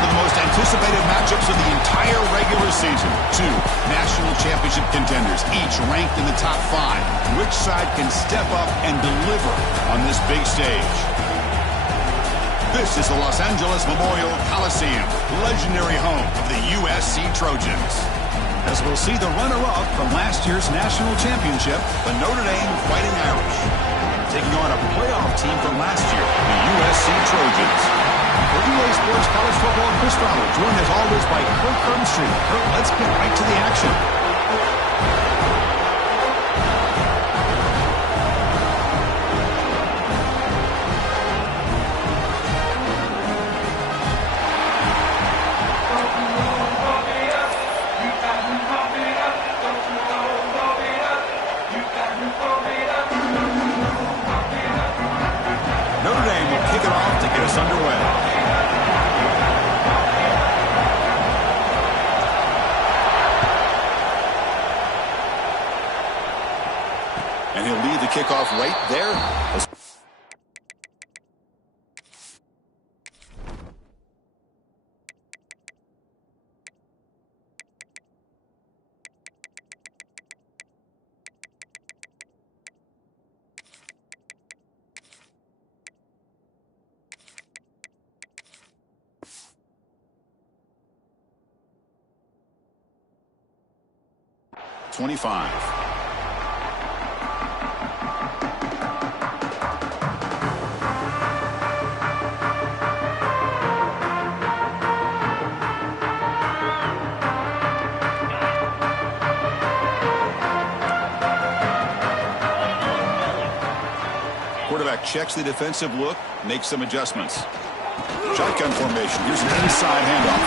one of the most anticipated matchups of the entire regular season. Two national championship contenders, each ranked in the top 5. Which side can step up and deliver on this big stage? This is the Los Angeles Memorial Coliseum, legendary home of the USC Trojans. As we'll see the runner-up from last year's national championship, the Notre Dame Fighting Irish, taking on a playoff team from last year, the USC Trojans. For EA Sports College Football, I'm Chris Fowler, joined as always by Kirk Herbstreit. Kirk, let's get right to the action. Notre Dame will kick it off to get us underway. And he'll lead the kickoff right there. Quarterback checks the defensive look, makes some adjustments. Shotgun formation. Here's an inside handoff.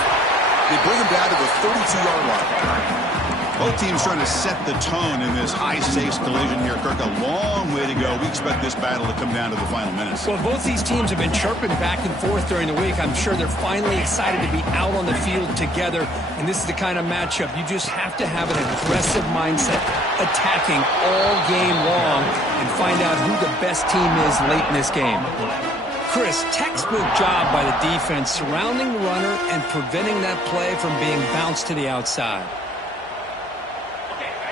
They bring him down to the 32-yard line. Both teams trying to set the tone in this high-stakes collision here. Kirk, a long way to go. We expect this battle to come down to the final minutes. Well, both these teams have been chirping back and forth during the week. I'm sure they're finally excited to be out on the field together. And this is the kind of matchup you just have to have an aggressive mindset, attacking all game long, and find out who the best team is late in this game. Chris, textbook job by the defense surrounding the runner and preventing that play from being bounced to the outside.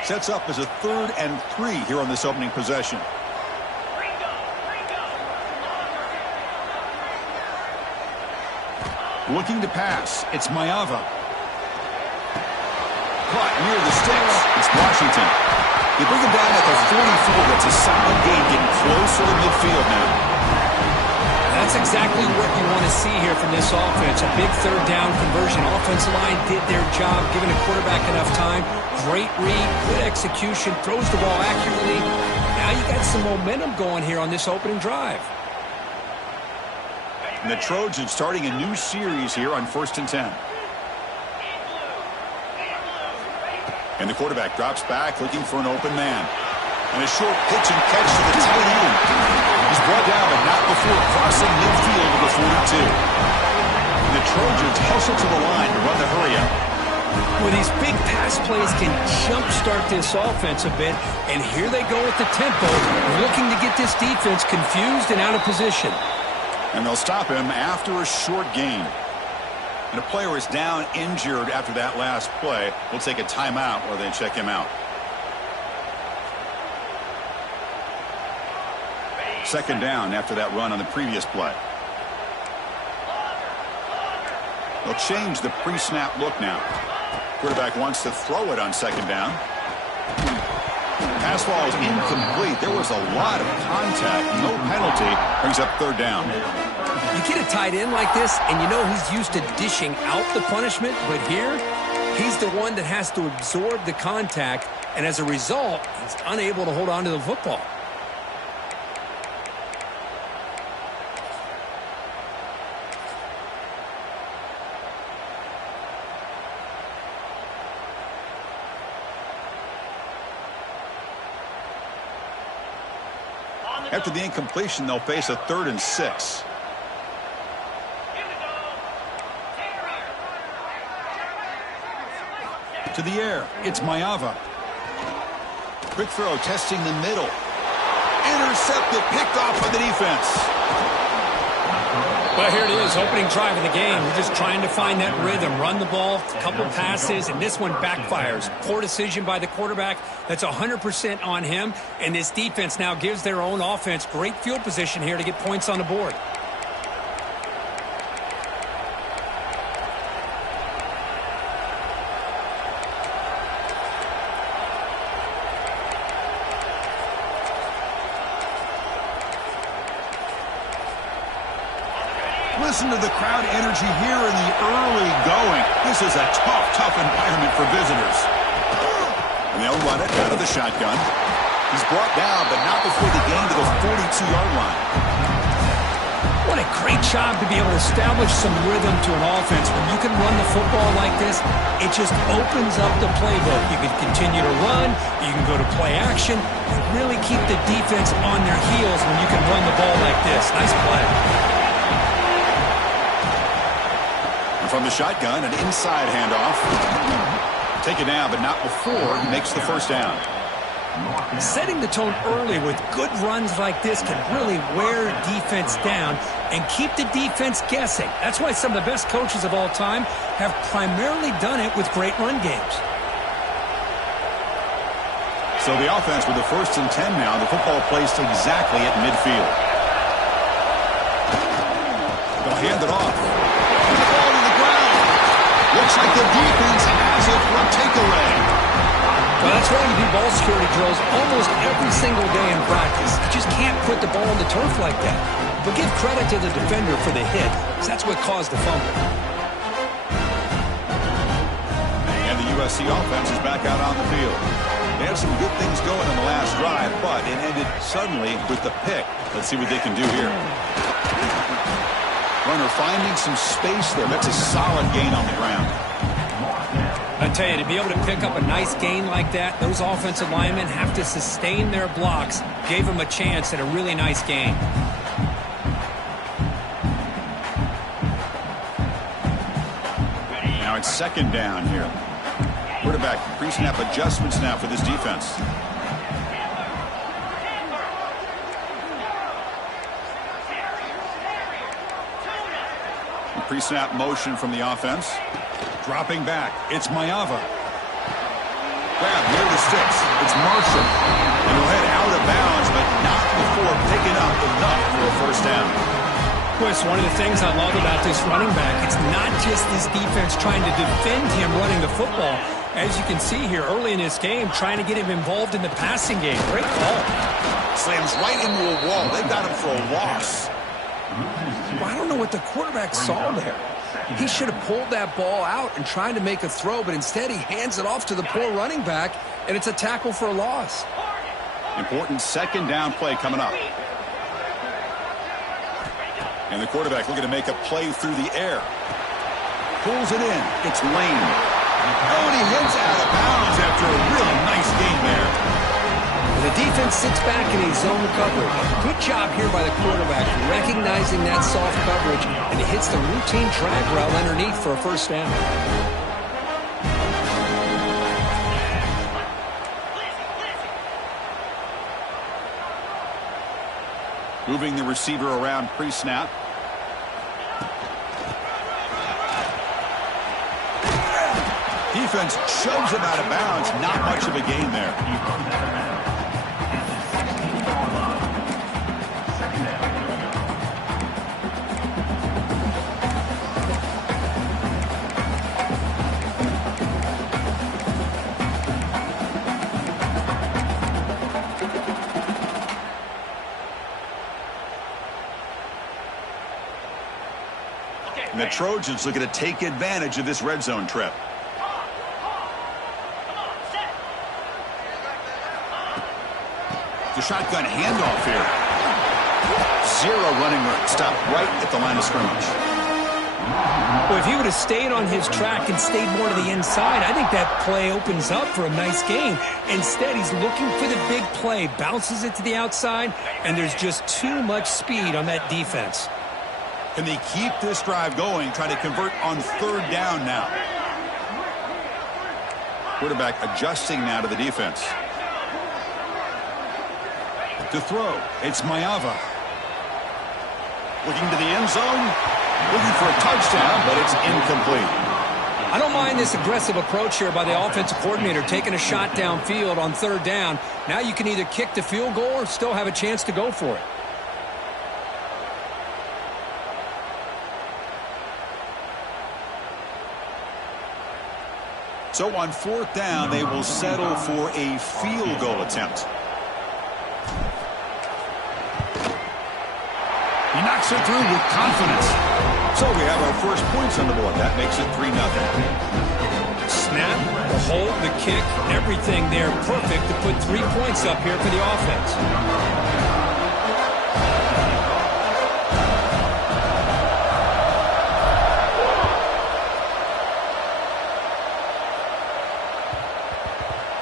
Sets up as a 3rd and 3 here on this opening possession. Looking to pass. It's Maiava. Caught near the sticks. It's Washington. They bring him down at the 44. That's a solid gain, getting closer to midfield now. That's exactly what you want to see here from this offense. A big 3rd down conversion. Offensive line did their job, giving the quarterback enough time. Great read, good execution, throws the ball accurately. Now you got some momentum going here on this opening drive. And the Trojans starting a new series here on 1st and 10. And the quarterback drops back, looking for an open man. And a short pitch and catch to the tight end. He's brought down, but not before crossing midfield to the 42. And the Trojans hustle to the line to run the hurry-up. Well, these big pass plays can jumpstart this offense a bit, and here they go with the tempo, looking to get this defense confused and out of position. And they'll stop him after a short gain. And a player is down injured after that last play. We'll take a timeout while they check him out. 2nd down after that run on the previous play. They'll change the pre-snap look now. Quarterback wants to throw it on 2nd down. Pass ball is incomplete. There was a lot of contact. No penalty. Brings up 3rd down. You get a tight end like this, and you know he's used to dishing out the punishment, but here, he's the one that has to absorb the contact, and as a result, he's unable to hold on to the football. After the incompletion, they'll face a 3rd and 6. To the air, it's Maiava. Quick throw, testing the middle. Intercepted, picked off by the defense. Well, here it is, opening drive of the game. We're just trying to find that rhythm, run the ball, a couple passes, and this one backfires. Poor decision by the quarterback. That's 100% on him, and this defense now gives their own offense great field position here to get points on the board. Listen to the crowd energy here in the early going. This is a tough environment for visitors. And they'll run it out of the shotgun. He's brought down, but not before the gain to the 42-yard line. What a great job to be able to establish some rhythm to an offense. When you can run the football like this, it just opens up the playbook. You can continue to run, you can go to play action, and really keep the defense on their heels when you can run the ball like this. Nice play. From the shotgun, an inside handoff. Taken down, but not before he makes the first down. Setting the tone early with good runs like this can really wear defense down and keep the defense guessing. That's why some of the best coaches of all time have primarily done it with great run games. So the offense with the 1st and 10 now. The football placed exactly at midfield. They'll hand it off. Looks like the defense has it for a takeaway. Well, that's why you do ball security drills almost every single day in practice. You just can't put the ball on the turf like that. But give credit to the defender for the hit, because that's what caused the fumble. And the USC offense is back out on the field. They have some good things going on the last drive, but it ended suddenly with the pick. Let's see what they can do here. Runner finding some space there. That's a solid gain on the ground. I tell you, to be able to pick up a nice gain like that, those offensive linemen have to sustain their blocks. Gave them a chance at a really nice gain. Now it's 2nd down here. Quarterback pre-snap adjustments now for this defense. Pre-snap motion from the offense. Dropping back. It's Maiava. Grab near the sticks. It's Marshall. And he'll head out of bounds, but not before picking up enough for a first down. Chris, one of the things I love about this running back, it's not just this defense trying to defend him running the football. As you can see here early in this game, trying to get him involved in the passing game. Great call. Slams right into a wall. They've got him for a loss. Well, I don't know what the quarterback saw there. He should have pulled that ball out and tried to make a throw, but instead he hands it off to the poor running back, and it's a tackle for a loss. Important 2nd down play coming up. And the quarterback looking to make a play through the air. Pulls it in. It's Lane. Oh, and he heads out of bounds after a really nice gain there. The defense sits back in a zone coverage. Good job here by the quarterback, recognizing that soft coverage, and he hits the routine drag route underneath for a first down. Moving the receiver around pre-snap. Defense shoves him out of bounds. Not much of a gain there. And the Trojans looking to take advantage of this red zone trip. The shotgun handoff here. Zero running room. Stop right at the line of scrimmage. Well, if he would have stayed on his track and stayed more to the inside, I think that play opens up for a nice gain. Instead, he's looking for the big play, bounces it to the outside, and there's just too much speed on that defense. Can they keep this drive going, trying to convert on 3rd down now? Quarterback adjusting now to the defense. To throw, it's Maiava. Looking to the end zone. Looking for a touchdown, but it's incomplete. I don't mind this aggressive approach here by the offensive coordinator, taking a shot downfield on third down. Now you can either kick the field goal or still have a chance to go for it. So on fourth down, they will settle for a field goal attempt. He knocks it through with confidence. So we have our first points on the board. That makes it 3-0. Snap, the hold, the kick, everything there perfect to put 3 points up here for the offense.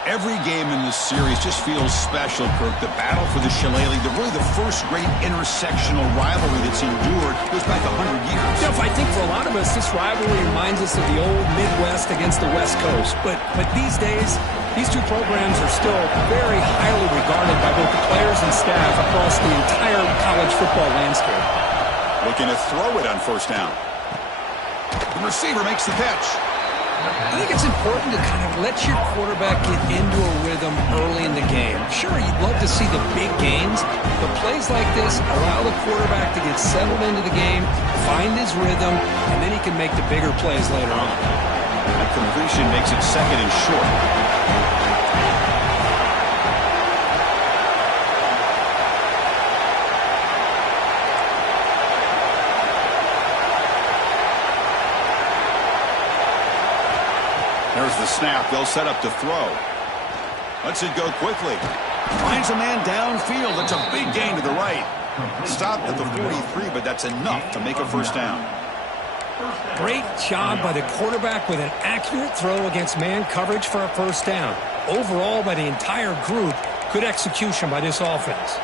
Every game in this series just feels special, Kirk. The battle for the Shillelagh, really the first great intersectional rivalry that's endured goes back 100 years. Jeff, I think for a lot of us, this rivalry reminds us of the old Midwest against the West Coast. But these days, these two programs are still very highly regarded by both the players and staff across the entire college football landscape. Looking to throw it on first down. The receiver makes the catch. I think it's important to kind of let your quarterback get into a rhythm early in the game. Sure, you'd love to see the big gains, but plays like this allow the quarterback to get settled into the game, find his rhythm, and then he can make the bigger plays later on. That completion makes it second and short. There's the snap. They'll set up to throw. Lets it go quickly. Finds a man downfield. That's a big gain to the right. Stopped at the 43, but that's enough to make a first down. Great job by the quarterback with an accurate throw against man coverage for a first down. Overall, by the entire group, good execution by this offense.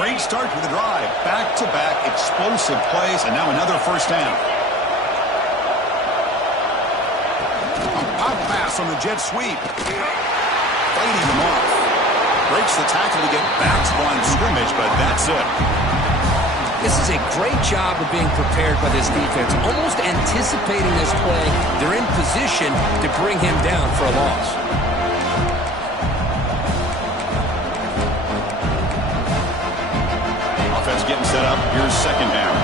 Great start to the drive. Back-to-back explosive plays, and now another first down. A pop pass on the jet sweep. Fighting them off. Breaks the tackle to get back to the line of scrimmage, but that's it. This is a great job of being prepared by this defense. Almost anticipating this play, they're in position to bring him down for a loss. Offense getting set up. Here's second down.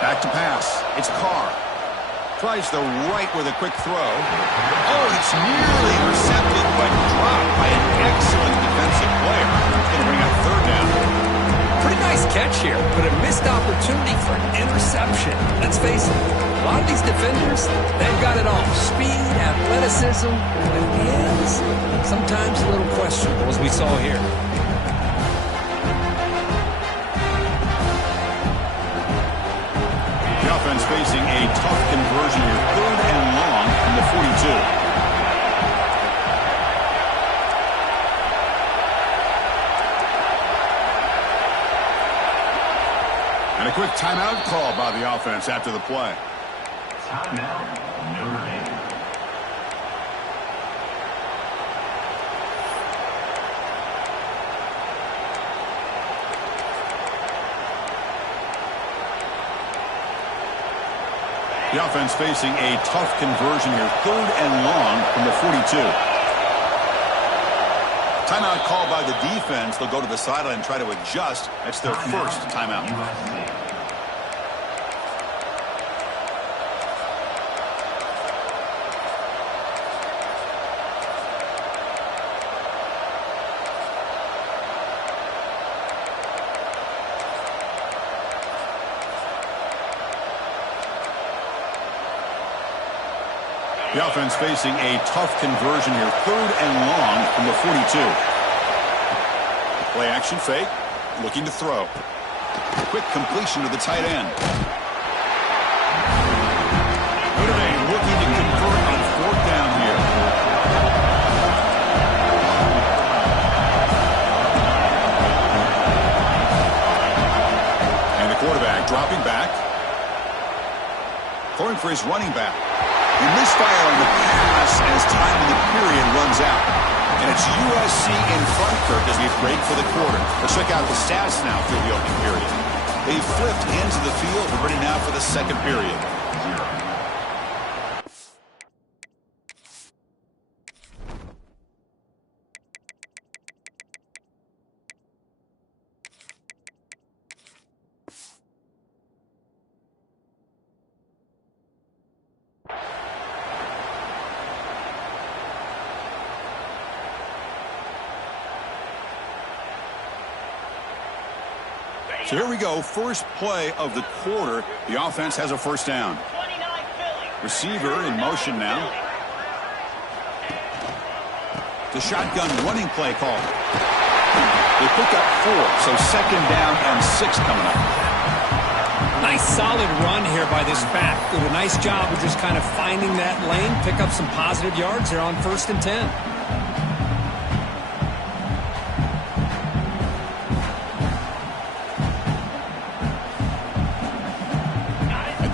Back to pass. It's Carr. Tries the right with a quick throw. Oh, it's nearly intercepted, but dropped by an excellent defensive player. It's going to bring up third down. Pretty nice catch here, but a missed opportunity for an interception. Let's face it, a lot of these defenders, they've got it all. Speed, athleticism, but in the end, sometimes a little questionable, as we saw here. The offense facing a tough conversion here. Third and long from the 42. And a quick timeout call by the offense after the play. Timeout, Notre Dame. The offense facing a tough conversion here. Third and long from the 42. Timeout called by the defense. They'll go to the sideline and try to adjust. That's their first timeout. The offense facing a tough conversion here. Third and long from the 42. Play action fake. Looking to throw. Quick completion to the tight end. Notre Dame looking to convert on fourth down here. Throwing for his running back. He misfired on the pass as time in the period runs out. And it's USC in front, Kirk, as we break for the quarter. Let's check out the stats now through the opening period. They flipped into the field. We're ready now for the second period. So here we go, first play of the quarter. The offense has a first down. Receiver in motion now. The shotgun running play call. They pick up 4, so second down and 6 coming up. Nice solid run here by this back. Did a nice job of just kind of finding that lane, pick up some positive yards there on 1st and 10.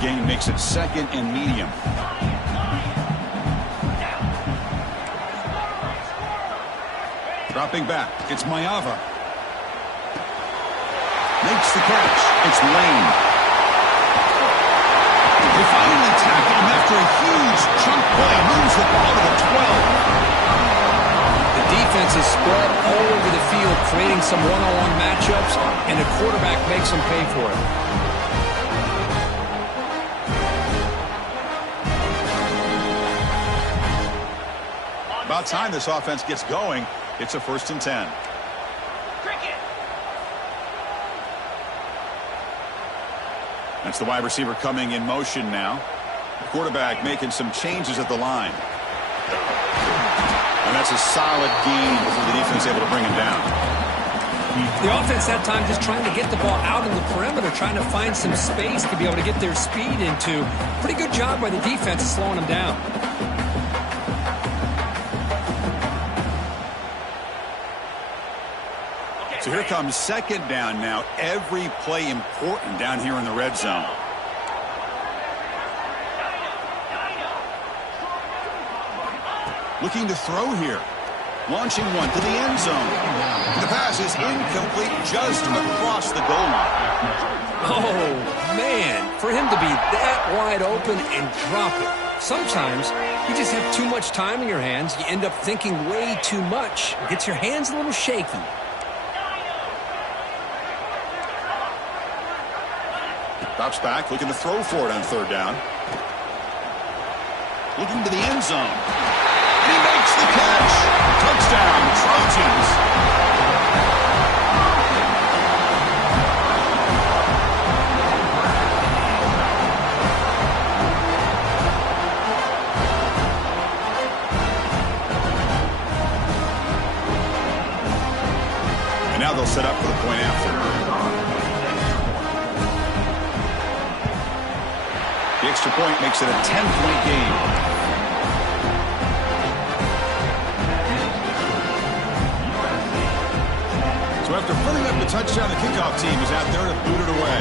Gain makes it second and medium. Dropping back. It's Mayava. Makes the catch. It's Lane. They finally tackle him after a huge chunk play. Moves the ball to the 12. The defense is spread all over the field, creating some one-on-one matchups, and the quarterback makes them pay for it. About time this offense gets going. It's a 1st and 10. That's the wide receiver coming in motion now. The quarterback making some changes at the line. And that's a solid gain before the defense able to bring him down. The offense that time just trying to get the ball out in the perimeter, trying to find some space to be able to get their speed into. Pretty good job by the defense slowing them down. So here comes second down now. Every play important down here in the red zone. Looking to throw here. Launching one to the end zone. The pass is incomplete just across the goal line. Oh, man. For him to be that wide open and drop it. Sometimes you just have too much time in your hands. You end up thinking way too much. It gets your hands a little shaky. Drops back, looking to throw for it on 3rd down. Looking to the end zone. And he makes the catch. Touchdown, Trojans. And now they'll set up for the point after. The extra point makes it a 10-point game. So after putting up the touchdown, the kickoff team is out there to boot it away.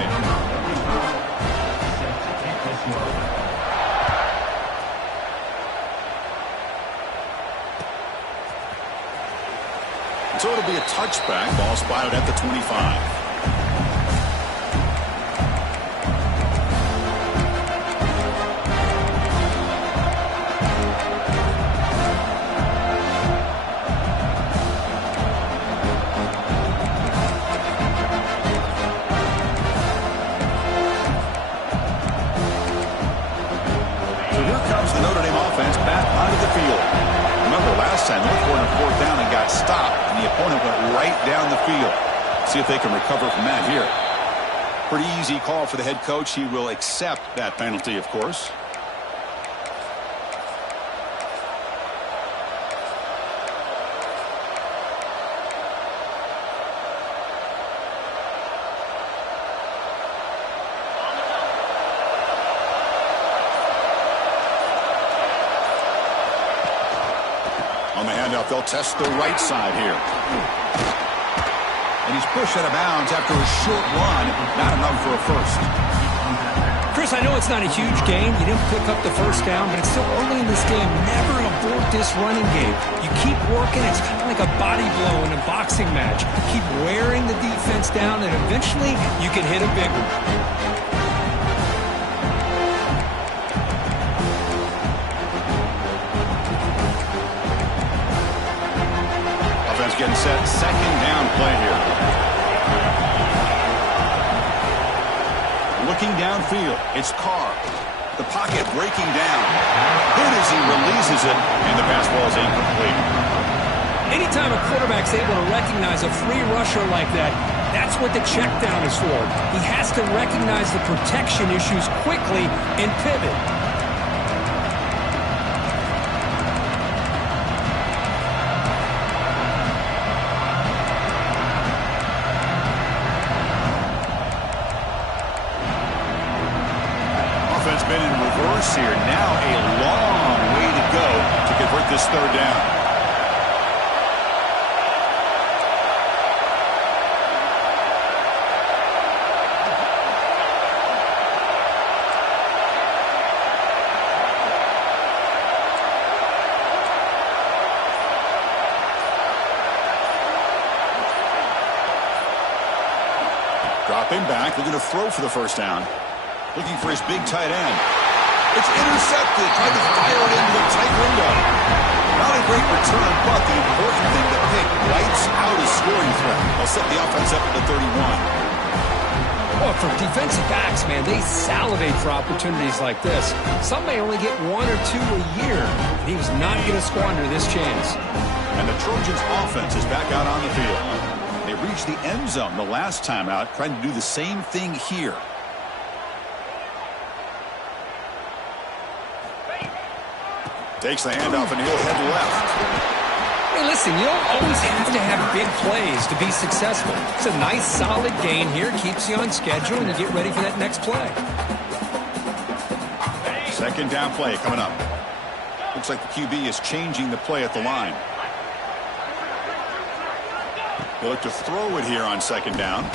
So it'll be a touchback. Ball spotted at the 25. See if they can recover from that here. Pretty easy call for the head coach. He will accept that penalty, of course. On the handoff, they'll test the right side here. And he's pushed out of bounds after a short run. Not enough for a first. Chris Chris, I know it's not a huge gain. You didn't pick up the first down, but it's still early in this game. Never abort this running game. You keep working. It's kind of like a body blow in a boxing match. Keep wearing the defense down, and eventually you can hit a big one. Offense getting set. Second down play here. Looking downfield, it's Carr. The pocket breaking down. Good as he releases it, and the pass ball is incomplete. Anytime a quarterback's able to recognize a free rusher like that, that's what the check down is for. He has to recognize the protection issues quickly and pivot. Been in reverse here. Now a long way to go to convert this third down. Dropping back, looking to throw for the first down. Looking for his big tight end. It's intercepted. Tried to fire it into a tight window. Not a great return, but the important thing to pick. Wipes out a scoring threat. They'll set the offense up at the 31. Well, for defensive backs, man, they salivate for opportunities like this. Some may only get one or two a year. And he was not going to squander this chance. And the Trojans' offense is back out on the field. They reached the end zone the last time out, trying to do the same thing here. Takes the handoff and he'll head left. Hey, listen, you don't always have to have big plays to be successful. It's a nice, solid gain here. Keeps you on schedule, and you get ready for that next play. Second down play coming up. Looks like the QB is changing the play at the line. He'll look to throw it here on second down.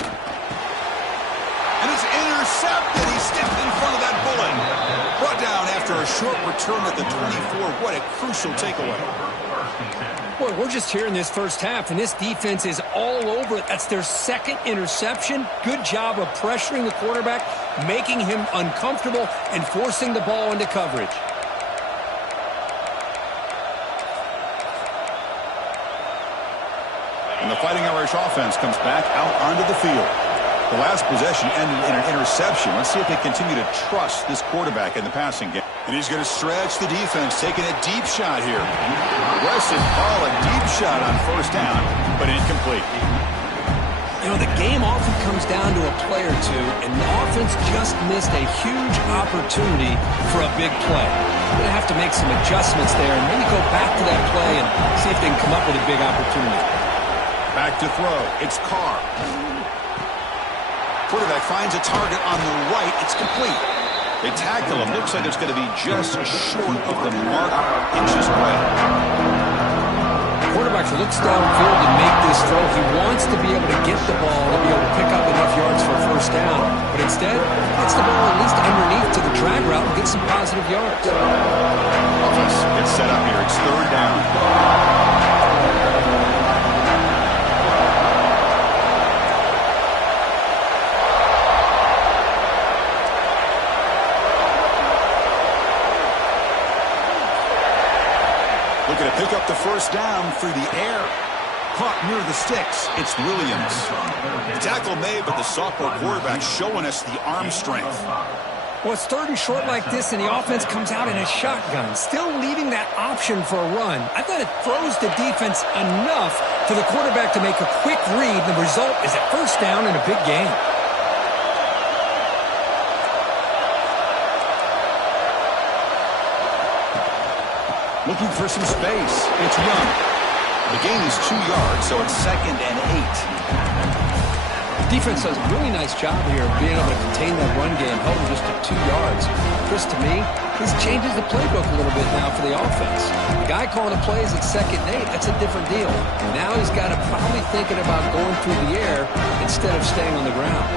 And it's intercepted. He stepped in front of that bullet. Brought down after a short return at the 24. What a crucial takeaway. Boy, we're just here in this first half, and this defense is all over it. That's their second interception. Good job of pressuring the quarterback, making him uncomfortable, and forcing the ball into coverage. And the Fighting Irish offense comes back out onto the field. The last possession ended in an interception. Let's see if they continue to trust this quarterback in the passing game. And he's going to stretch the defense, taking a deep shot here. Aggressive ball, a deep shot on first down, but incomplete. You know, the game often comes down to a play or two, and the offense just missed a huge opportunity for a big play. They're going to have to make some adjustments there and maybe go back to that play and see if they can come up with a big opportunity. Back to throw. It's Carr. Quarterback finds a target on the right. It's complete. They tackle him. Looks like it's going to be just short of the mark. Inches away. Quarterback looks downfield to make this throw. He wants to be able to get the ball to be able to pick up enough yards for a first down. But instead, gets the ball at least underneath to the drag route and get some positive yards. Offense gets set up here. It's third down. Looking to pick up the first down through the air. Caught near the sticks. It's Williams. The tackle made, but the sophomore quarterback showing us the arm strength. Well, it's third and short like this, and the offense comes out in a shotgun, still leaving that option for a run. I thought it throws the defense enough for the quarterback to make a quick read. The result is a first down in a big game. Looking for some space. It's Young. The gain is 2 yards, so it's 2nd and 8. Defense does a really nice job here of being able to contain that run game, held him just to 2 yards. Chris, to me, this changes the playbook a little bit now for the offense. The guy calling the plays at 2nd and 8, that's a different deal. Now he's got to probably thinking about going through the air instead of staying on the ground.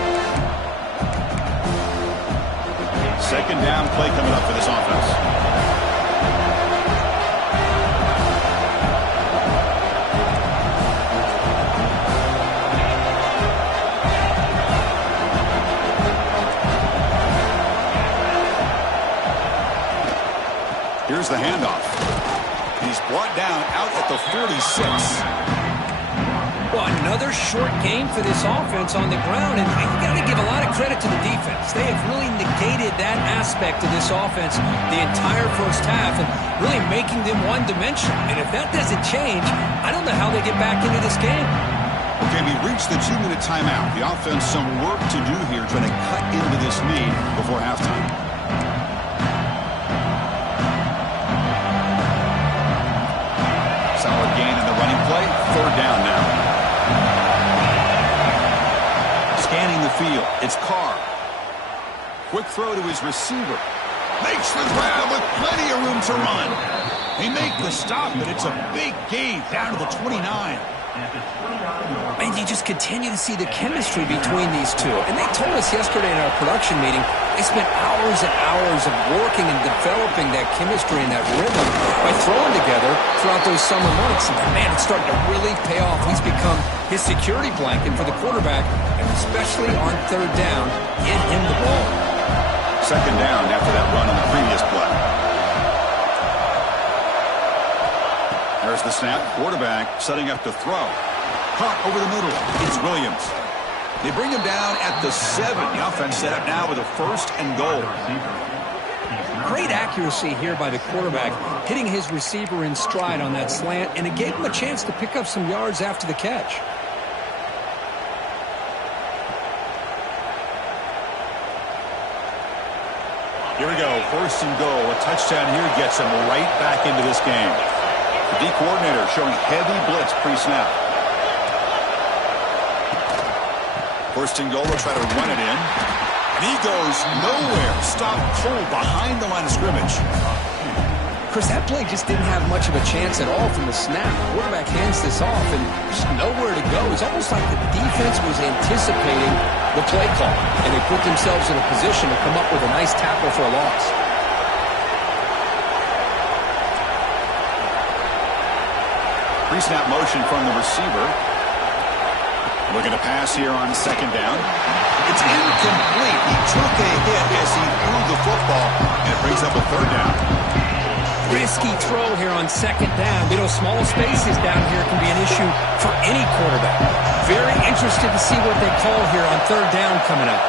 Second down play coming up for this offense. Here's the handoff. He's brought down out at the 46. Well, another short game for this offense on the ground, and you got to give a lot of credit to the defense. They have really negated that aspect of this offense the entire first half and really making them one-dimensional. And if that doesn't change, I don't know how they get back into this game. Okay, we reached the 2-minute timeout. The offense some work to do here trying to cut into this lead before halftime. Solid gain in the running play. Third down now. Scanning the field. It's Carr. Quick throw to his receiver. Makes the grab with plenty of room to run. They make the stop, but it's a big gain down to the 29. And you just continue to see the chemistry between these two. And they told us yesterday in our production meeting, they spent hours and hours of working and developing that chemistry and that rhythm by throwing together throughout those summer months. And man, it's starting to really pay off. He's become his security blanket for the quarterback, and especially on third down, get him the ball. Second down after that run on the previous play. There's the snap. Quarterback setting up to throw. Caught over the middle. It's Williams. They bring him down at the 7. The offense set up now with a 1st and goal. Great accuracy here by the quarterback, hitting his receiver in stride on that slant, and it gave him a chance to pick up some yards after the catch. Here we go. 1st and goal. A touchdown here gets him right back into this game. The D coordinator showing heavy blitz pre-snap. 1st and goal, they'll try to run it in. And he goes nowhere. Stopped cold behind the line of scrimmage. Chris, that play just didn't have much of a chance at all from the snap. The quarterback hands this off and just nowhere to go. It's almost like the defense was anticipating the play call, and they put themselves in a position to come up with a nice tackle for a loss. Pre-snap motion from the receiver. Looking to pass here on second down. It's incomplete. He took a hit as he threw the football, and it brings up a third down. Risky throw here on second down. You know, small spaces down here can be an issue for any quarterback. Very interested to see what they call here on third down coming up.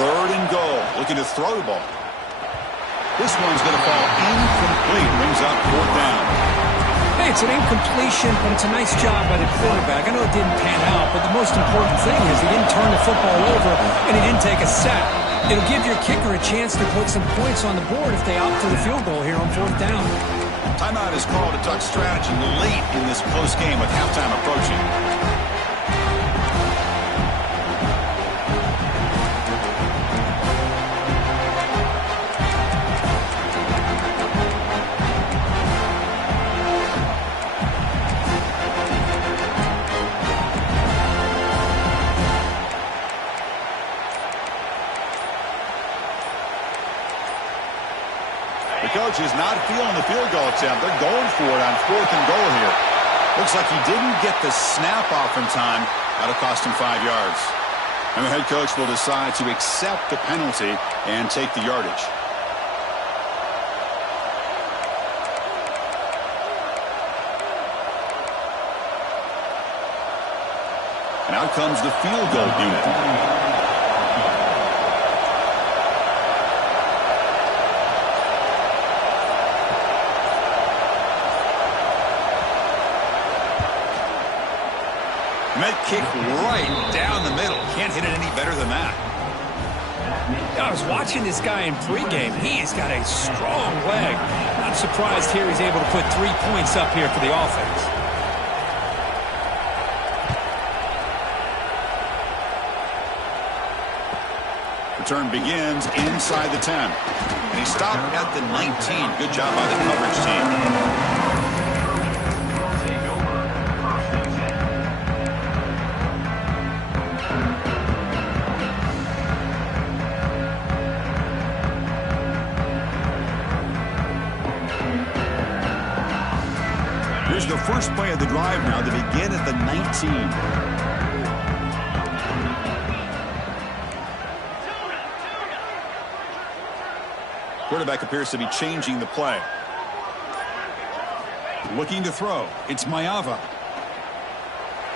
3rd and goal. Looking to throw the ball. This one's going to fall incomplete. Brings up 4th down. Hey, it's an incompletion, but it's a nice job by the quarterback. I know it didn't pan out, but the most important thing is he didn't turn the football over and he didn't take a sack. It'll give your kicker a chance to put some points on the board if they opt for the field goal here on 4th down. Timeout is called to talk strategy late in this close game with halftime approaching. Coach is not feeling the field goal attempt. They're going for it on 4th and goal here. Looks like he didn't get the snap off in time. That'll cost him 5 yards. And the head coach will decide to accept the penalty and take the yardage. And out comes the field goal unit. Met kick right down the middle. Can't hit it any better than that. I was watching this guy in pregame. He has got a strong leg. Not surprised here he's able to put 3 points up here for the offense. Return begins inside the 10. And he stopped at the 19. Good job by the coverage team. Here's the first play of the drive now to begin at the 19. Quarterback appears to be changing the play. Looking to throw. It's Maiava.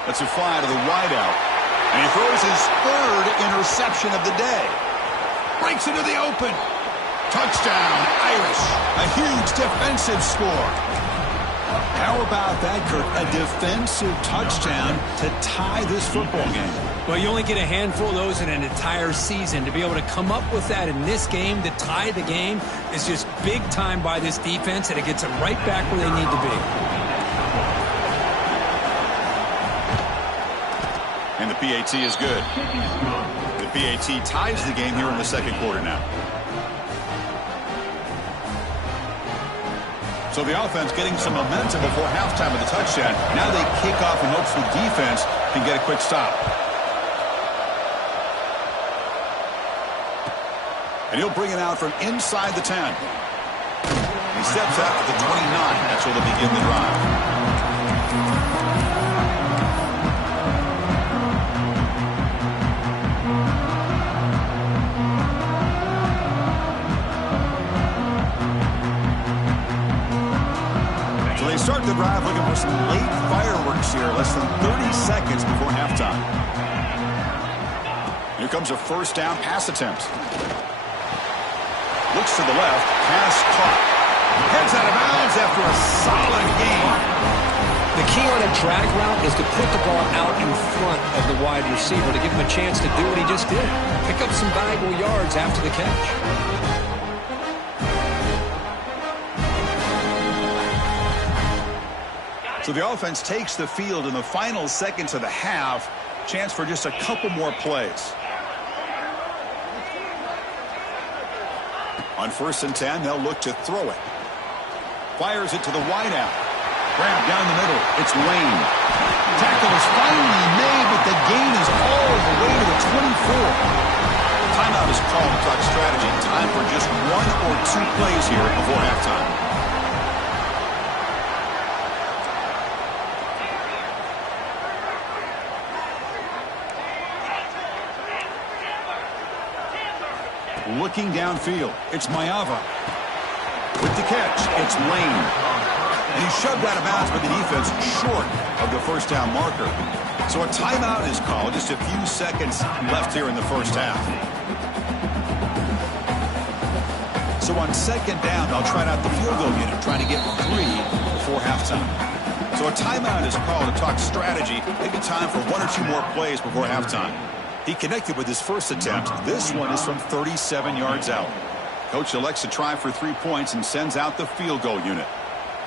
That's a fly to the wideout. And he throws his third interception of the day. Breaks into the open. Touchdown, Irish. A huge defensive score. How about that, Kirk? A defensive touchdown to tie this football game. Well, you only get a handful of those in an entire season. To be able to come up with that in this game, to tie the game, is just big time by this defense, and it gets them right back where they need to be. And the PAT is good. The PAT ties the game here in the second quarter now. So the offense getting some momentum before halftime of the touchdown. Now they kick off in hopes the defense can get a quick stop. And he'll bring it out from inside the 10. He steps out to the 29. That's where they'll begin the drive. Start the drive looking for some late fireworks here, less than 30 seconds before halftime. Here comes a first down pass attempt. Looks to the left, pass caught. Heads out of bounds after a solid gain. The key on a drag route is to put the ball out in front of the wide receiver to give him a chance to do what he just did. Pick up some valuable yards after the catch. So the offense takes the field in the final seconds of the half. Chance for just a couple more plays. On 1st and 10, they'll look to throw it. Fires it to the wideout. Grab down the middle. It's Wayne. Tackle is finally made, but the gain is all the way to the 24. Timeout is called to talk strategy. Time for just 1 or 2 plays here before halftime. Looking downfield, it's Maiava. With the catch, it's Lane. And he's shoved out of bounds by the defense short of the first down marker. So a timeout is called. Just a few seconds left here in the first half. So on 2nd down, they'll try out the field goal unit, trying to get 3 before halftime. So a timeout is called to talk strategy. Maybe time for 1 or 2 more plays before halftime. He connected with his first attempt. This one is from 37 yards out. Coach elects to try for 3 points and sends out the field goal unit.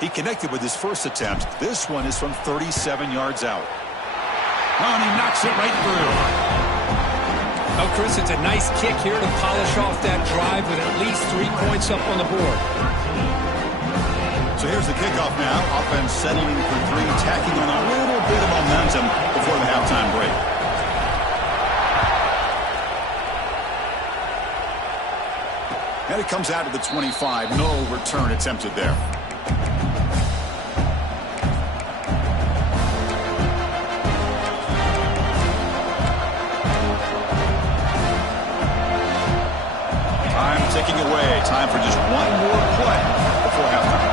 He connected with his first attempt. This one is from 37 yards out. Oh, and he knocks it right through. Oh, Chris, it's a nice kick here to polish off that drive with at least 3 points up on the board. So here's the kickoff now. Offense settling for 3, tacking on a little bit of momentum before the halftime break. And it comes out to the 25. No return attempted there. Time ticking away. Time for just 1 more play before halftime.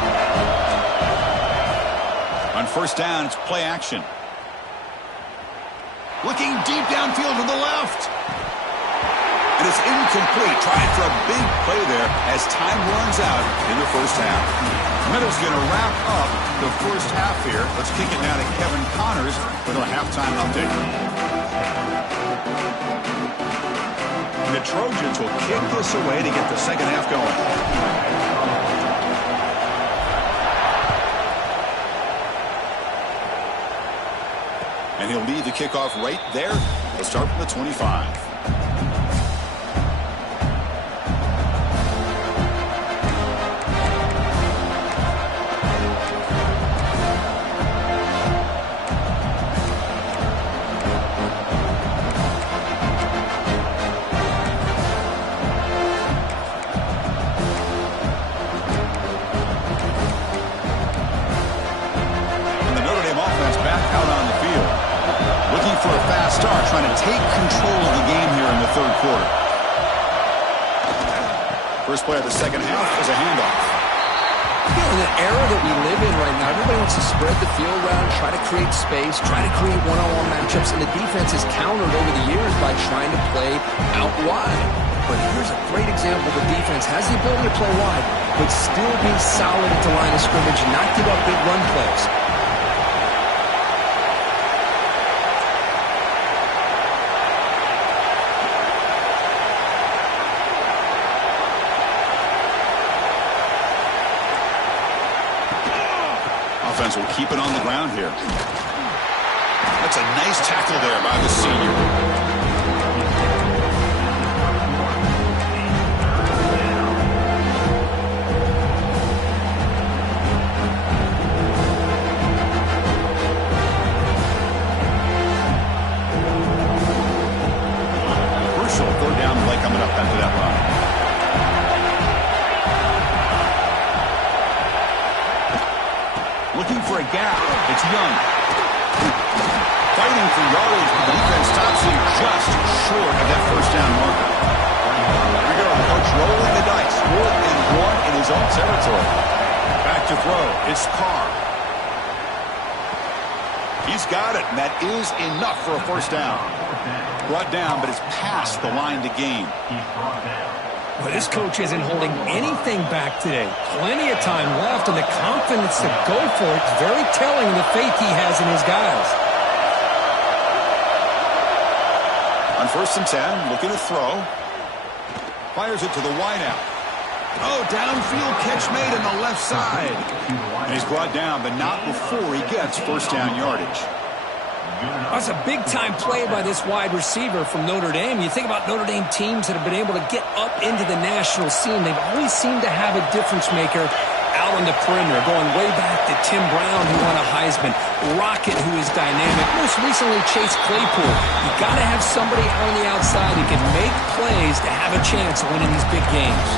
On 1st down, it's play action. Looking deep downfield to the left. It is incomplete. Trying for a big play there as time runs out in the first half. Meadows going to wrap up the first half here. Let's kick it now to Kevin Connors with our halftime update. And the Trojans will kick this away to get the second half going. And he'll lead the kickoff right there. He'll start from the 25. First play of the second half is a handoff. In the era that we live in right now, everybody wants to spread the field around, try to create space, try to create one-on-one matchups, and the defense has countered over the years by trying to play out wide. But here's a great example. The defense has the ability to play wide, but still be solid at the line of scrimmage, not give up big run plays. Offense will keep it on the ground here. That's a nice tackle there by the senior. Third down play coming up after that run. Looking for a gap. It's Young. Fighting for yardage, but the defense stops him just short of that first down marker. Here we go. The coach rolling the dice. 4th and 1 in his own territory. Back to throw. It's Carr. He's got it, and that is enough for a first down. Brought down, but it's past the line to gain. Well, this coach isn't holding anything back today. Plenty of time left, and the confidence to go for it is very telling, the faith he has in his guys. On 1st and 10, looking to throw. Fires it to the wideout. Oh, downfield catch made on the left side. And he's brought down, but not before he gets first down yardage. That's a big-time play by this wide receiver from Notre Dame. You think about Notre Dame teams that have been able to get up into the national scene. They've always seemed to have a difference maker out on the perimeter, going way back to Tim Brown, who won a Heisman, Rocket, who is dynamic, most recently Chase Claypool. You got to have somebody on the outside who can make plays to have a chance of winning these big games.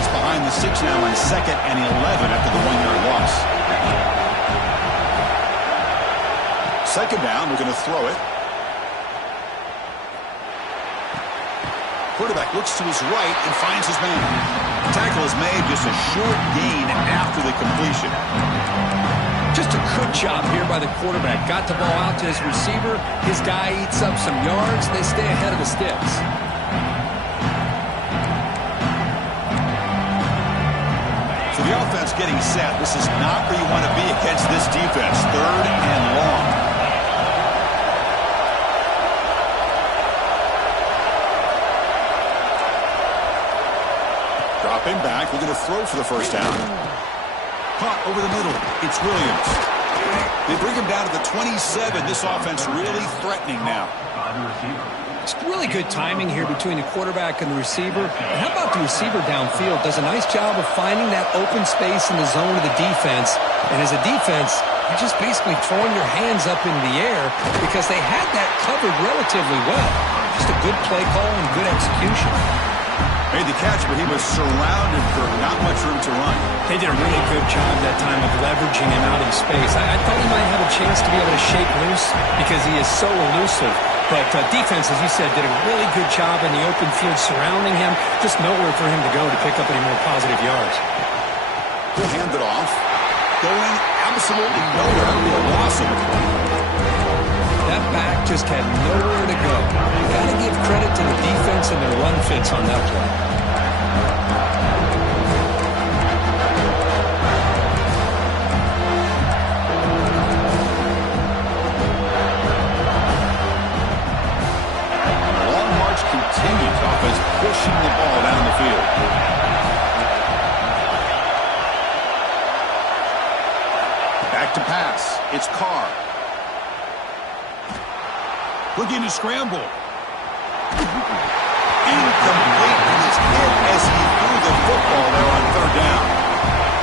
Behind the 6 now on 2nd and 11 after the 1-yard loss. 2nd down, we're going to throw it. Quarterback looks to his right and finds his man. The tackle is made, just a short gain after the completion. Just a good job here by the quarterback. Got the ball out to his receiver. His guy eats up some yards. They stay ahead of the sticks. So the offense getting set. This is not where you want to be against this defense. 3rd and long. Dropping back. We're going to throw for the first down. Caught over the middle. It's Williams. They bring him down to the 27. This offense really threatening now. It's really good timing here between the quarterback and the receiver. And how about the receiver downfield? Does a nice job of finding that open space in the zone of the defense. And as a defense, you're just basically throwing your hands up in the air because they had that covered relatively well. Just a good play call and good execution. Made the catch, but he was surrounded for not much room to run. They did a really good job that time of leveraging him out in space. I thought he might have a chance to be able to shake loose because he is so elusive. But defense, as you said, did a really good job in the open field surrounding him. Just nowhere for him to go to pick up any more positive yards. He'll hand it off. Going absolutely nowhere. A loss of it. That back just had nowhere to go. Got to give credit to the defense and their run fits on that play. The long march continues. Offense pushing the ball down the field. Back to pass. It's Carr. Looking to scramble. Incomplete, and it's hit as he threw the football there on 3rd down.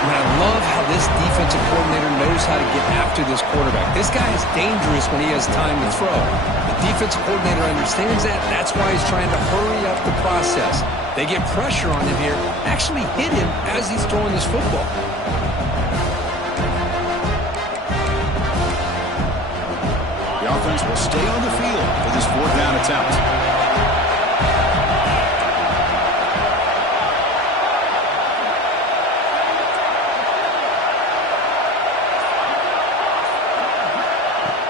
And I love how this defensive coordinator knows how to get after this quarterback. This guy is dangerous when he has time to throw. The defensive coordinator understands that. That's why he's trying to hurry up the process. They get pressure on him here, actually hit him as he's throwing this football. stay on the field for this fourth down attempt.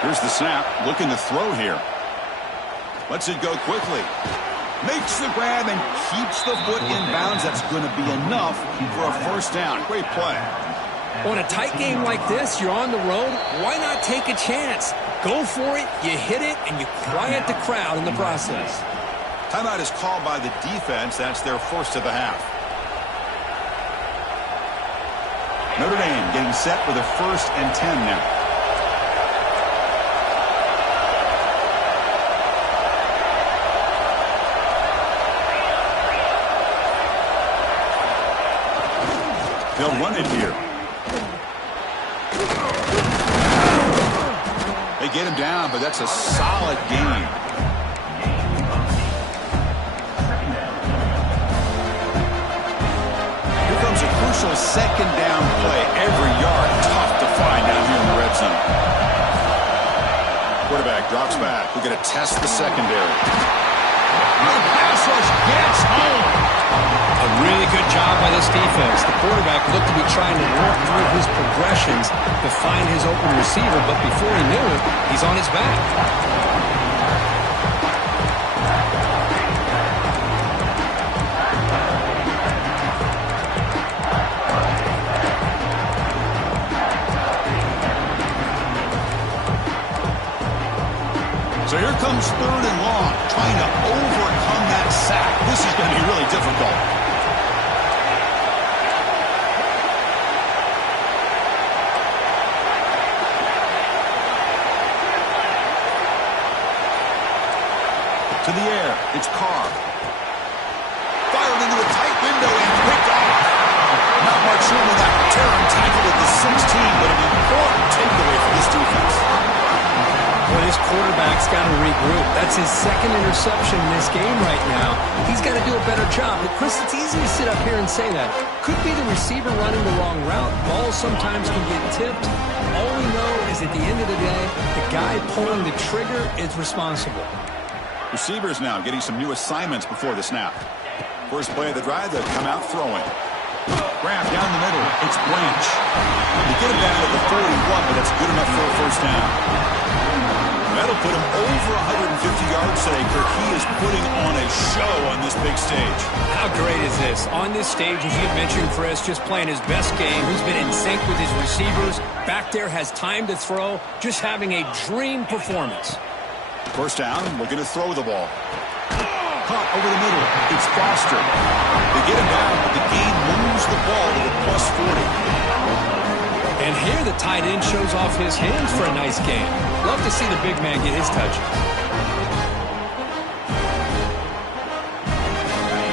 Here's the snap, looking to throw here. Lets it go quickly. Makes the grab and keeps the foot in bounds. That's going to be enough for a first down. Great play. On a tight game like this, you're on the road. Why not take a chance? Go for it, you hit it, and you quiet the crowd in the process. Timeout is called by the defense. That's their first of the half. Notre Dame getting set for the 1st and 10 now. They'll run it here. They get him down, but that's a solid game. Here comes a crucial second down play. Every yard tough to find down here in the red zone. Quarterback drops back. We're going to test the secondary. The pass rush gets home. A really good job by this defense. The quarterback looked to be trying to work through his progressions to find his open receiver, but before he knew it, he's on his back. So here comes 3rd and long, trying to overcome that sack. This is going to be really difficult. To the air, it's Carr. Fired into a tight window and picked off. Not much room in that tear tackle at the 16, but an important takeaway for this defense. Well, his quarterback's got to regroup. That's his 2nd interception in this game right now. He's got to do a better job. But, Chris, it's easy to sit up here and say that. Could be the receiver running the wrong route. Balls sometimes can get tipped. All we know is at the end of the day, the guy pulling the trigger is responsible. Receivers now getting some new assignments before the snap. First play of the drive, they'll come out throwing. Grab down the middle. It's Branch. They get him down at the 31, but that's good enough for a first down. That'll put him over 150 yards today. Kirk, he is putting on a show on this big stage. How great is this? On this stage, as you mentioned, Chris, just playing his best game. He's been in sync with his receivers. Back there, has time to throw. Just having a dream performance. First down, looking to throw the ball. Caught over the middle. It's Foster. They get him down, but the game moves the ball to the +40. And here the tight end shows off his hands for a nice game. Love to see the big man get his touches.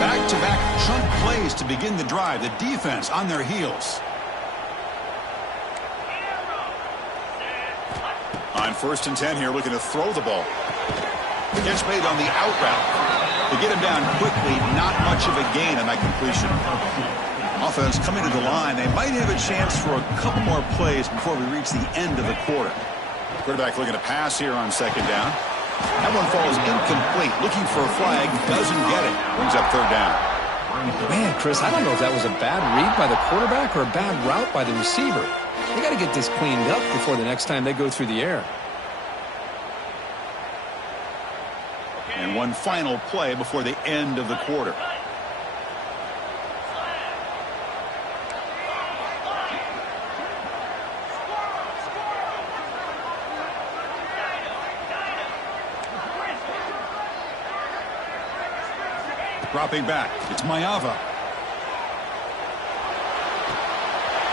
Back-to-back chunk plays to begin the drive. The defense on their heels. On 1st and 10 here, looking to throw the ball. Catch made on the out route. To get him down quickly, not much of a gain on that completion. Offense coming to the line. They might have a chance for a couple more plays before we reach the end of the quarter. Quarterback looking to pass here on 2nd down. That one falls incomplete. Looking for a flag. Doesn't get it. Brings up 3rd down. Man, Chris, I don't know if that was a bad read by the quarterback or a bad route by the receiver. They got to get this cleaned up before the next time they go through the air. And one final play before the end of the quarter. Dropping back, it's Maiava.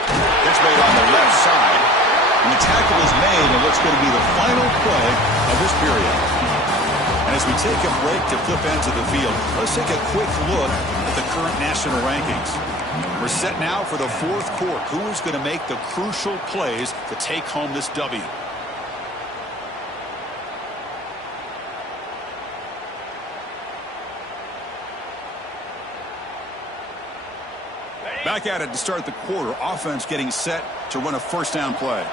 Catch made on the left side. And the tackle is made, and what's going to be the final play of this period. And as we take a break to flip ends of the field, let's take a quick look at the current national rankings. We're set now for the 4th quarter. Who is going to make the crucial plays to take home this W? Back at it to start the quarter. Offense getting set to run a first down play.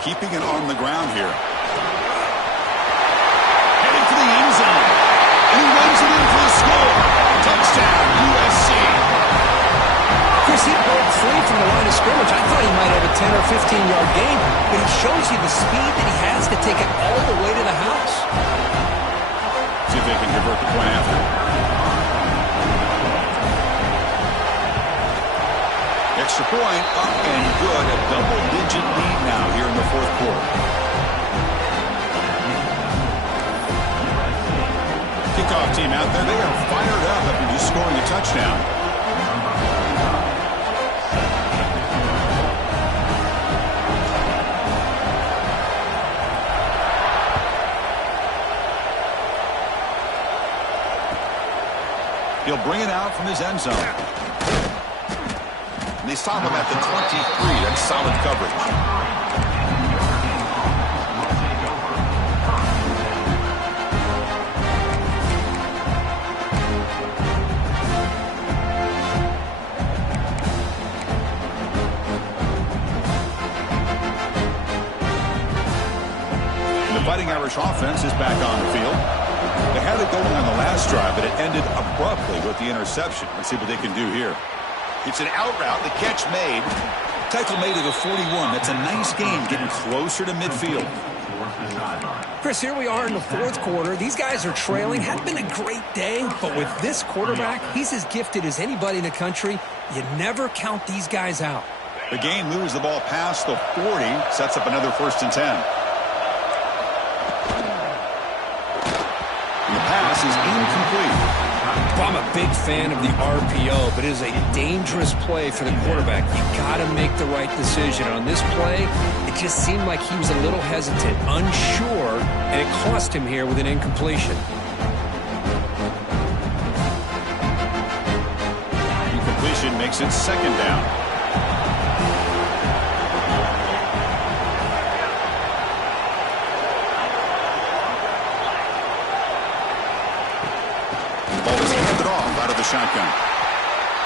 keeping it on the ground here. Heading for the end zone. And he runs it in for the score. Touchdown, USC. Chris, he broke free from the line of scrimmage. I thought he might have a 10 or 15-yard gain, but he shows you the speed that he has to take it all the way to the house. See if they can convert the point after. Extra point, up and good. A double-digit lead now here in the fourth quarter. Kickoff team out there. They are fired up after just scoring a touchdown. He'll bring it out from his end zone. And they stop him at the 23. That's solid coverage. The Fighting Irish offense is back on the field. They had it going on the last drive, but it ended abruptly with the interception. Let's see what they can do here. It's an out route. The catch made. Tackle made at the 41. That's a nice gain, getting closer to midfield. Chris, here we are in the fourth quarter. These guys are trailing. Had been a great day, but with this quarterback, he's as gifted as anybody in the country. You never count these guys out. The gain moves the ball past the 40, sets up another 1st and 10. The pass is incomplete. Well, I'm a big fan of the RPO, but it is a dangerous play for the quarterback. You got to make the right decision. On this play, it just seemed like he was a little hesitant, unsure, and it cost him here with an incompletion. Incompletion makes it 2nd down. Shotgun.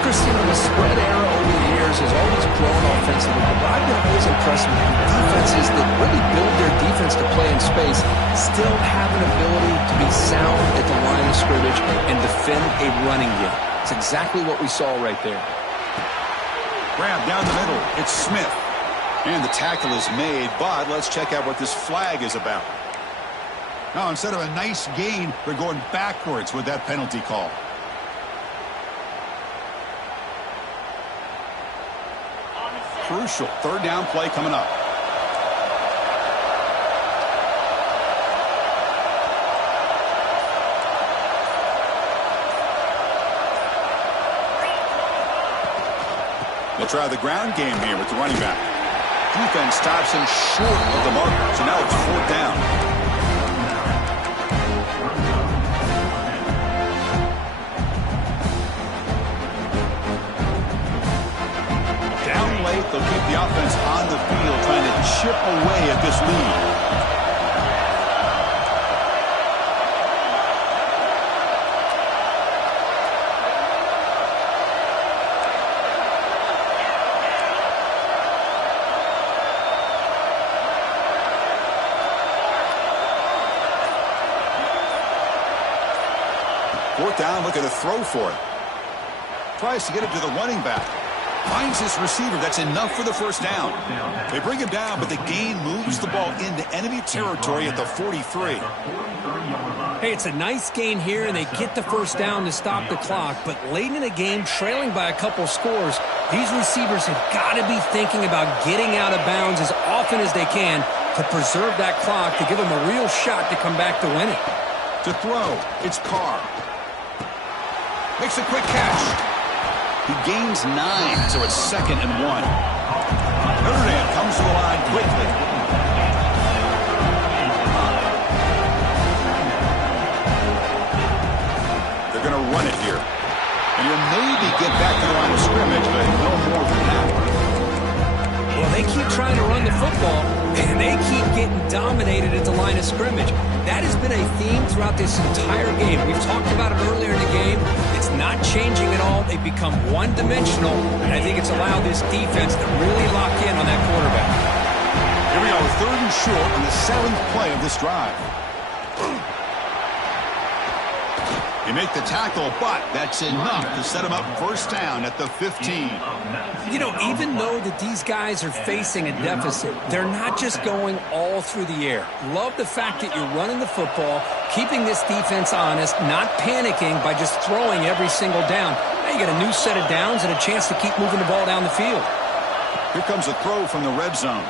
Christian, the spread era over the years has always grown offensively, but I've been always impressed with defenses that really build their defense to play in space, still have an ability to be sound at the line of scrimmage and defend a running game. It's exactly what we saw right there. Grab down the middle. It's Smith. And the tackle is made, but let's check out what this flag is about. Now, instead of a nice gain, they're going backwards with that penalty call. Crucial 3rd down play coming up. They'll try the ground game here with the running back. Defense stops him short of the marker, so now it's 4th down. They'll keep the offense on the field, trying to chip away at this lead. Fourth down, look at the throw for it. Tries to get it to the running back. Finds his receiver. That's enough for the 1st down. They bring him down, but the gain moves the ball into enemy territory at the 43. Hey, it's a nice gain here, and they get the 1st down to stop the clock. But late in the game, trailing by a couple scores, these receivers have got to be thinking about getting out of bounds as often as they can to preserve that clock, to give them a real shot to come back to win it. To throw, it's Carr. Makes a quick catch. He gains 9, so it's 2nd and 1. Notre Dame comes to the line quickly. They're going to run it here. And he'll maybe get back to the line of scrimmage, but no more than that. Well, they keep trying to run the football, and they keep getting dominated at the line of scrimmage. That has been a theme throughout this entire game. We've talked about it earlier in the game. It's not changing at all. They've become one-dimensional, and I think it's allowed this defense to really lock in on that quarterback. Here we go, 3rd and short on the 7th play of this drive. You make the tackle, but that's enough to set him up 1st down at the 15. You know, even though that these guys are facing a deficit, they're not just going all through the air. Love the fact that you're running the football, keeping this defense honest, not panicking by just throwing every single down. Now you got a new set of downs and a chance to keep moving the ball down the field. Here comes a throw from the red zone.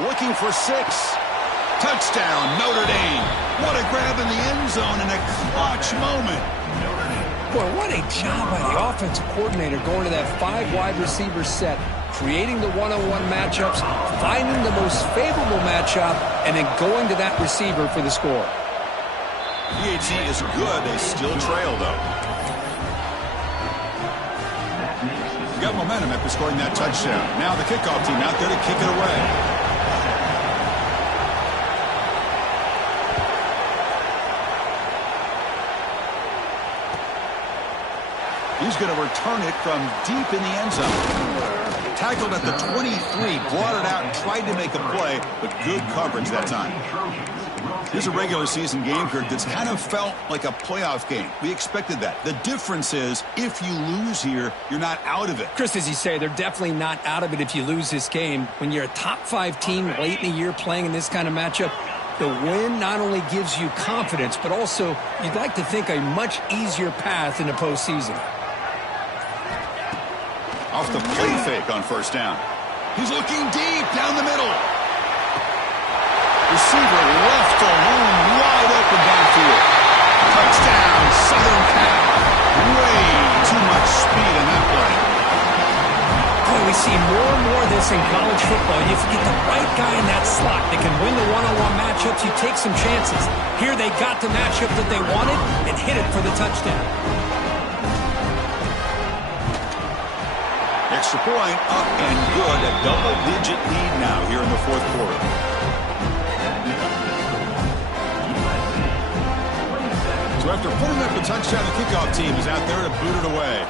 Looking for 6. Touchdown, Notre Dame. What a grab in the end zone and a clutch moment. Boy, what a job by the offensive coordinator going to that 5 wide receiver set, creating the one-on-one matchups, finding the most favorable matchup, and then going to that receiver for the score. PAT is good. They still trail, though. Got momentum after scoring that touchdown. Now the kickoff team out there to kick it away. He's going to return it from deep in the end zone. Tackled at the 23, brought it out and tried to make a play, but good coverage that time. Here's a regular season game, Kirk, that's kind of felt like a playoff game. We expected that. The difference is, if you lose here, you're not out of it. Chris, as you say, they're definitely not out of it if you lose this game. When you're a top 5 team late in the year playing in this kind of matchup, the win not only gives you confidence, but also you'd like to think a much easier path in the postseason. Off the play fake on 1st down. He's looking deep down the middle. Receiver left alone, wide open downfield. Touchdown, Southern Cal. Way too much speed in that play. Boy, we see more and more of this in college football. If you get the right guy in that slot that can win the one-on-one matchups, you take some chances. Here they got the matchup that they wanted and hit it for the touchdown. Extra point, up and good. A double-digit lead now here in the 4th quarter. So after putting up the touchdown, the kickoff team is out there to boot it away.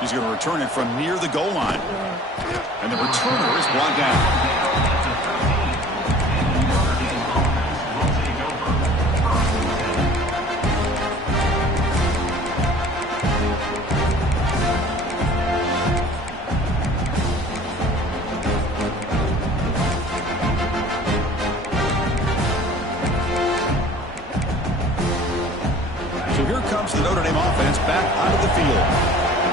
He's going to return it from near the goal line. And the returner is brought down. The Notre Dame offense back out of the field.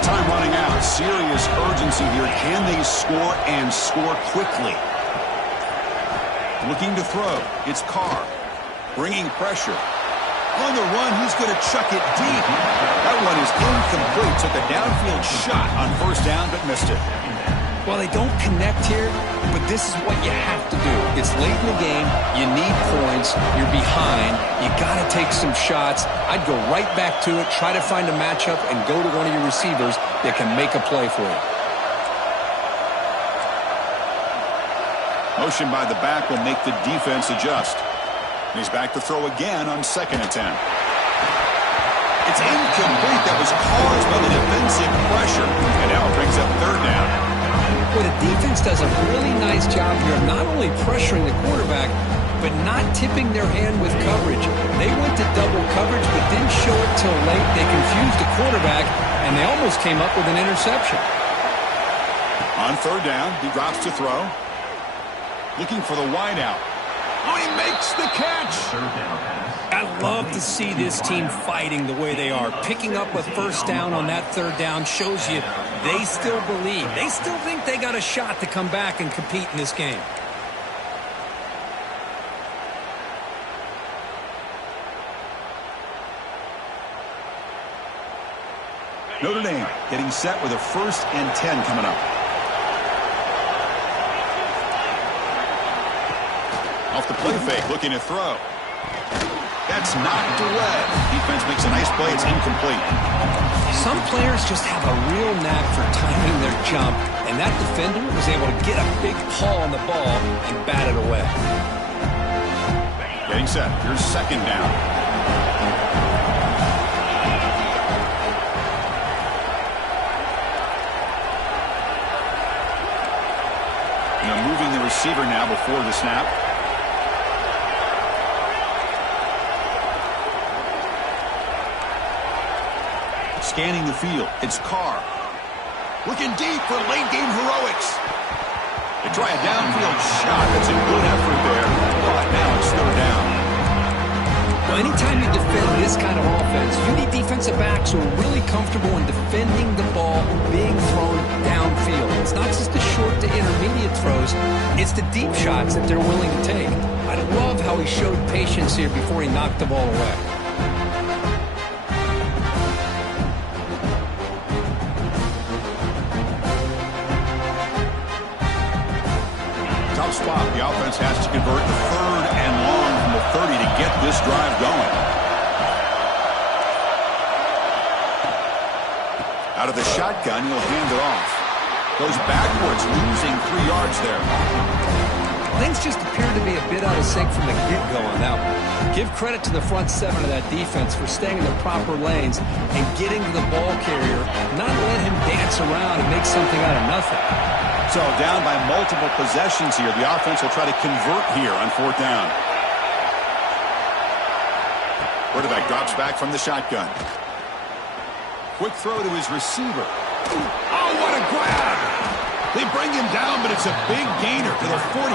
Time running out. Serious urgency here. Can they score and score quickly? Looking to throw. It's Carr. Bringing pressure. On the run, he's going to chuck it deep. That one is incomplete. Took a downfield shot on 1st down, but missed it. Well, they don't connect here, but this is what you have to do. It's late in the game. You need points. You're behind. You got to take some shots. I'd go right back to it, try to find a matchup, and go to one of your receivers that can make a play for you. Motion by the back will make the defense adjust. He's back to throw again on 2nd and 10. It's incomplete. That was caused by the defensive pressure. And now it brings up 3rd down. Well, the defense does a really nice job here of not only pressuring the quarterback, but not tipping their hand with coverage. They went to double coverage, but didn't show it till late. They confused the quarterback, and they almost came up with an interception. On 3rd down, he drops to throw. Looking for the wideout. Oh, he makes the catch. I love to see this team fighting the way they are. Picking up a 1st down on that 3rd down shows you they still believe. They still think they got a shot to come back and compete in this game. Notre Dame getting set with a 1st and 10 coming up. Off the play fake, looking to throw. That's knocked away. Defense makes a nice play. It's incomplete. Some players just have a real knack for timing their jump, and that defender was able to get a big paw on the ball and bat it away. Getting set. Here's 2nd down. receiver now before the snap. Scanning the field, it's Carr. Looking deep for late game heroics. They try a downfield shot. That's a good effort there. But now it's third down. Well, anytime you defend this kind of offense, you need defensive backs who are really comfortable in defending the ball being thrown downfield. It's not just the short to intermediate throws, it's the deep shots that they're willing to take. I love how he showed patience here before he knocked the ball away. Tough spot. The offense has to convert third and long from the 30 to get this drive going. Out of the shotgun, he'll hand it off. Goes backwards, losing 3 yards there. Things just appear to be a bit out of sync from the get-go on that one. Give credit to the front 7 of that defense for staying in the proper lanes and getting to the ball carrier, not let him dance around and make something out of nothing. So down by multiple possessions here. The offense will try to convert here on 4th down. Quarterback drops back from the shotgun. Quick throw to his receiver. Oh, what a grab! They bring him down, but it's a big gainer to the 47.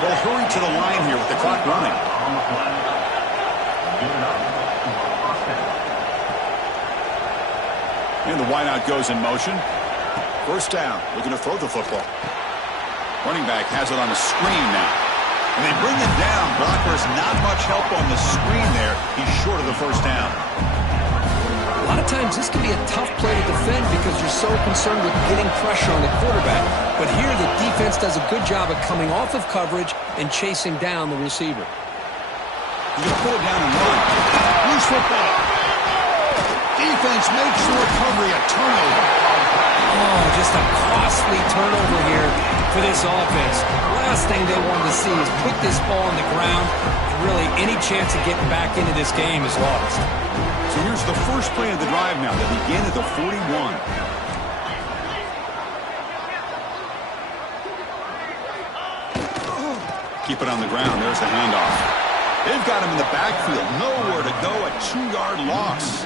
They'll hurry to the line here with the clock running. And the wideout goes in motion. First down, looking to throw the football. Running back has it on the screen now. And they bring it down. Blockers not much help on the screen there. He's short of the first down. A lot of times this can be a tough play to defend because you're so concerned with getting pressure on the quarterback. But here the defense does a good job of coming off of coverage and chasing down the receiver. He's going to pull it down and run. Loose football. Defense makes the recovery a turnover. Oh, just a costly turnover here for this offense. Last thing they wanted to see is put this ball on the ground, and really any chance of getting back into this game is lost. So here's the first play of the drive now. They begin at the 41. Keep it on the ground. There's the handoff. They've got him in the backfield. Nowhere to go. A 2-yard loss.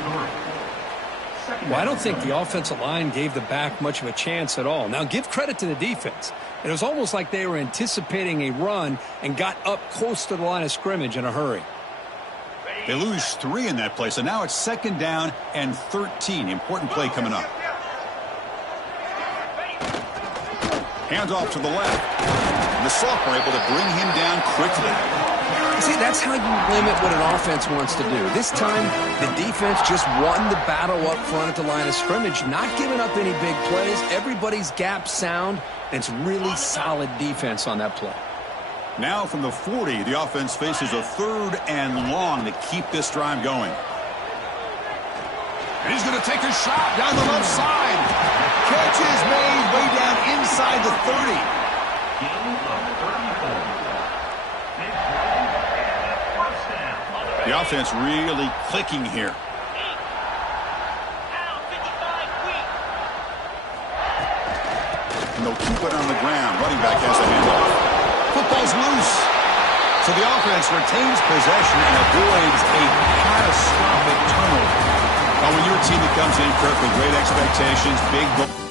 Well, I don't think the offensive line gave the back much of a chance at all. Now, give credit to the defense. It was almost like they were anticipating a run and got up close to the line of scrimmage in a hurry. They lose 3 in that play, so now it's 2nd down and 13. Important play coming up. Hands off to the left. And the sophomore able to bring him down quickly. See, that's how you limit what an offense wants to do. This time, the defense just won the battle up front at the line of scrimmage, not giving up any big plays. Everybody's gap sound, and it's really solid defense on that play. Now from the 40, the offense faces a 3rd and long to keep this drive going. And he's going to take a shot down the left side. Catch is made way down inside the 30. The offense really clicking here. And they'll keep it on the ground. Running back has a handoff. Football's loose. So the offense retains possession and avoids a catastrophic turnover. Now, when you're a team that comes in correct with great expectations, big goal.